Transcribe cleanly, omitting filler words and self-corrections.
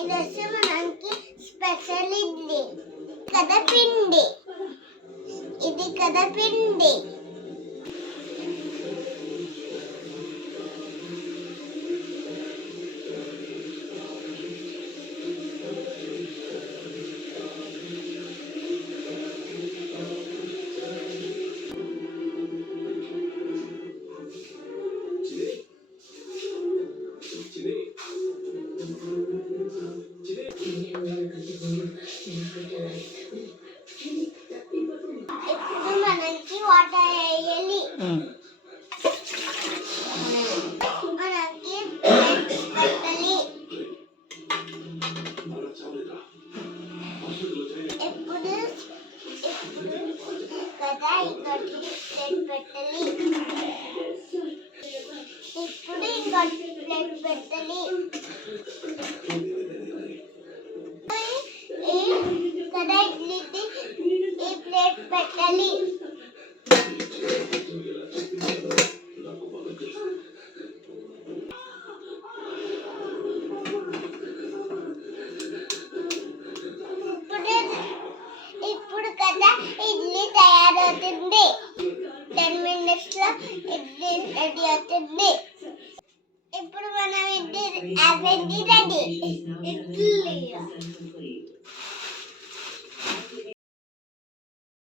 ఈరోజు మనకి స్పెషల్ ఇడ్లీ కదపిండి. ఇది కదపిండి. ఇప్పుడు మనకి వాటర్ వేయాలి. మనకి పెట్టాలి. ఇప్పుడు కదా ఇంకోటి ప్లేట్ పెట్టాలి. ఇప్పుడు ఇంకోటి ప్లేట్ పెట్టాలి. కదా ఇడ్లీకి ఈ ప్లేట్ పెట్టాలి. ఇప్పుడు కదా ఇడ్లీ తయారవుతుంది. 10 minutes లో ఇడ్లీ రెడీ అవుతుంది. ఇప్పుడు మనం ఇడ్లీ రెడీ. ఇడ్లీ